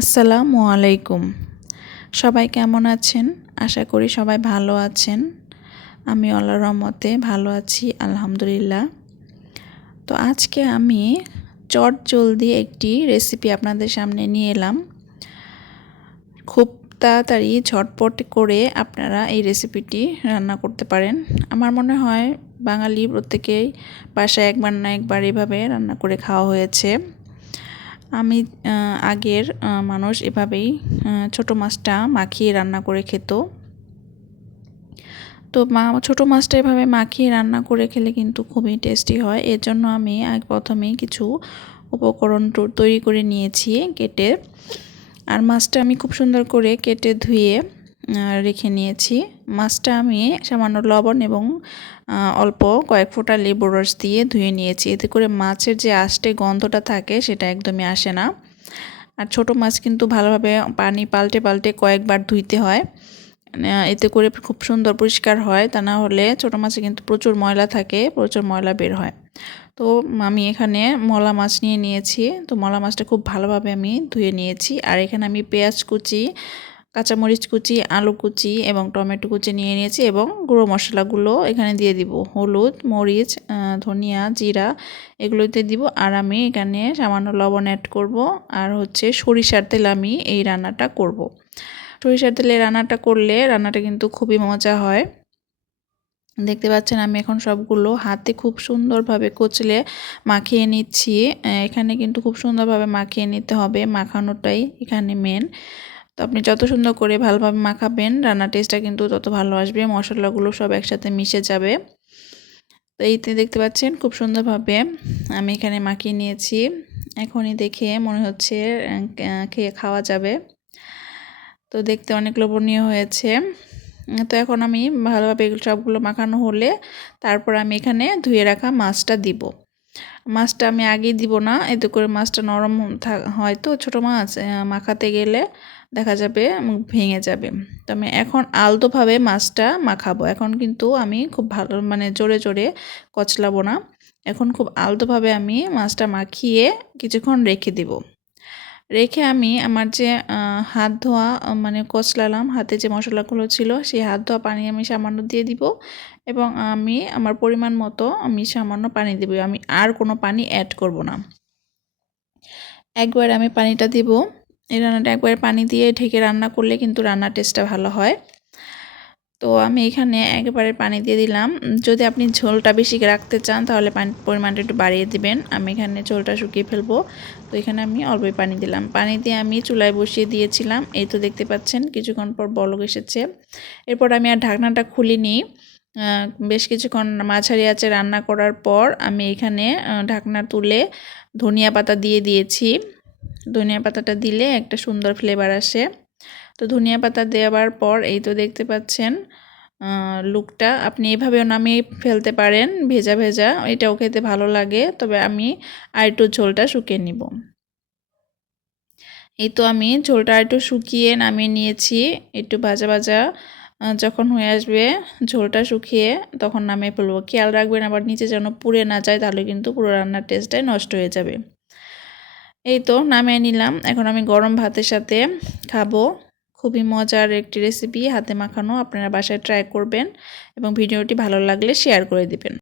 আসসালামু আলাইকুম। সবাই কেমন আছেন? আশা করি সবাই ভালো আছেন। আমি আল্লাহ রহমতে ভালো আছি, আলহামদুলিল্লাহ। তো আজকে আমি চট জলদি একটি রেসিপি আপনাদের সামনে নিয়ে এলাম। খুব তাড়াতাড়ি ঝটপট করে আপনারা এই রেসিপিটি রান্না করতে পারেন। আমার মনে হয় বাঙালি প্রত্যেকেই বাসায় একবার না একবার এভাবে রান্না করে খাওয়া হয়েছে। আমি আগের মানুষ এভাবেই ছোট মাছটা মাখিয়ে রান্না করে খেত। তো মা, ছোটো মাছটা এভাবে মাখিয়ে রান্না করে খেলে কিন্তু খুবই টেস্টি হয়। এর জন্য আমি প্রথমেই কিছু উপকরণ তৈরি করে নিয়েছি কেটে। আর মাছটা আমি খুব সুন্দর করে কেটে ধুয়ে রেখে নিয়েছি। মাছটা আমি সামান্য লবণ এবং অল্প কয়েক ফোঁটা লেবুর রস দিয়ে ধুয়ে নিয়েছি। এতে করে মাছের যে আষ্টে গন্ধটা থাকে সেটা একদমই আসে না। আর ছোট মাছ কিন্তু ভালোভাবে পানি পাল্টে পাল্টে কয়েকবার ধুইতে হয়। এতে করে খুব সুন্দর পরিষ্কার হয়। তা না হলে ছোটো মাছে কিন্তু প্রচুর ময়লা থাকে, প্রচুর ময়লা বের হয়। তো আমি এখানে মলা মাছ নিয়ে নিয়েছি। তো মলা মাছটা খুব ভালোভাবে আমি ধুয়ে নিয়েছি। আর এখানে আমি পেঁয়াজ কুচি কাঁচামরিচ কুচি, আলু কুচি এবং টমেটো কুচি নিয়ে নিয়েছি এবং গুঁড়ো মশলাগুলো এখানে দিয়ে দিব। হলুদ, মরিচ ধনিয়া, জিরা এগুলোতে দিব। আর আমি এখানে সামান্য লবণ অ্যাড করব। আর হচ্ছে সরিষার তেল আমি এই রান্নাটা করব। সরিষার তেলে রান্নাটা করলে রান্নাটা কিন্তু খুবই মজা হয়। দেখতে পাচ্ছেন আমি এখন সবগুলো হাতে খুব সুন্দরভাবে কচলে মাখিয়ে নিচ্ছি। এখানে কিন্তু খুব সুন্দরভাবে মাখিয়ে নিতে হবে। মাখানোটাই এখানে মেন তো আপনি যত সুন্দর করে ভালোভাবে মাখাবেন, রান্নার টেস্টটা কিন্তু তত ভালো আসবে, মশলাগুলো সব একসাথে মিশে যাবে। তো এইতে দেখতে পাচ্ছেন খুব সুন্দরভাবে আমি এখানে মাখিয়ে নিয়েছি। এখনই দেখে মনে হচ্ছে খেয়ে খাওয়া যাবে। তো দেখতে অনেক লোভনীয় হয়েছে। তো এখন আমি ভালোভাবে সবগুলো মাখানো হলে তারপর আমি এখানে ধুয়ে রাখা মাছটা দিব। মাছটা আমি আগেই দিব না, এতে করে মাছটা নরম হয় তো ছোটো মাছ মাখাতে গেলে। দেখা যাবে ভেঙে যাবে। তো আমি এখন আলতোভাবে মাছটা মাখাবো। এখন কিন্তু আমি খুব ভালো মানে জোরে জোরে কচলাবো না। এখন খুব আলতোভাবে আমি মাছটা মাখিয়ে কিছুক্ষণ রেখে দিব। রেখে আমি আমার যে হাত ধোয়া মানে কচলালাম, হাতে যে মশলাগুলো ছিল, সেই হাত ধোয়া পানি আমি সামান্য দিয়ে দিব এবং আমি আমার পরিমাণ মতো আমি সামান্য পানি দেব। আমি আর কোনো পানি অ্যাড করব না। একবার আমি পানিটা দিব। এই রান্নাটা একবার পানি দিয়ে ঢেকে রান্না করলে কিন্তু রান্নার টেস্টটা ভালো হয়। তো আমি এখানে একেবারে পানি দিয়ে দিলাম। যদি আপনি ঝোলটা বেশি রাখতে চান তাহলে পানি পরিমাণটা একটু বাড়িয়ে দিবেন। আমি এখানে ঝোলটা শুকিয়ে ফেলব। তো এখানে আমি অল্পই পানি দিলাম। পানি দিয়ে আমি চুলায় বসিয়ে দিয়েছিলাম। এই তো দেখতে পাচ্ছেন কিছুক্ষণ পর বলক এসেছে। এরপর আমি আর ঢাকনাটা খুলিনি। বেশ কিছুক্ষণ মাঝারি আছে রান্না করার পর আমি এখানে ঢাকনা তুলে ধনিয়া পাতা দিয়ে দিয়েছি। ধনিয়া পাতাটা দিলে একটা সুন্দর ফ্লেভার আসে। তো ধনিয়া পাতা দেওয়ার পর এই তো দেখতে পাচ্ছেন লুকটা আপনি এভাবেও নামিয়ে ফেলতে পারেন, ভেজা ভেজা। এটাও খেতে ভালো লাগে, তবে আমি আর একটু ঝোলটা শুকিয়ে নিব। এই তো আমি ঝোলটা একটু শুকিয়ে নামিয়ে নিয়েছি, একটু ভাজা ভাজা। যখন হয়ে আসবে ঝোলটা শুকিয়ে, তখন নামিয়ে ফেলব। খেয়াল রাখবেন আবার নিচে যেন পুড়ে না যায়, তাহলে কিন্তু পুরো রান্নার টেস্টটাই নষ্ট হয়ে যাবে। এই তো নামিয়ে নিলাম। এখন আমি গরম ভাতের সাথে খাব। খুবই মজার একটি রেসিপি হাতে মাখানো। আপনারা বাসায় ট্রাই করবেন এবং ভিডিওটি ভালো লাগলে শেয়ার করে দিবেন।